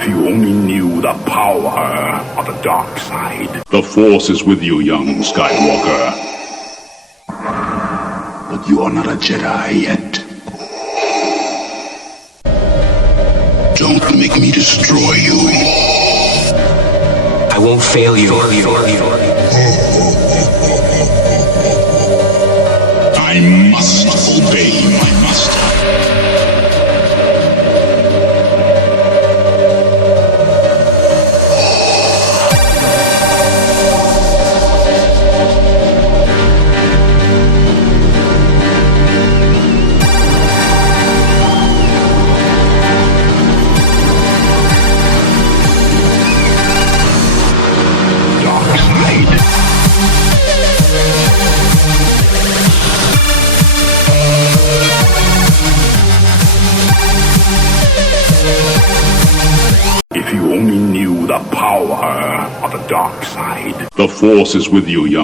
If you only knew the power of the dark side. The Force is with you, young Skywalker. But you are not a Jedi yet. Don't make me destroy you. I won't fail you. I must obey my master. If you only knew the power of the dark side. The Force is with you, young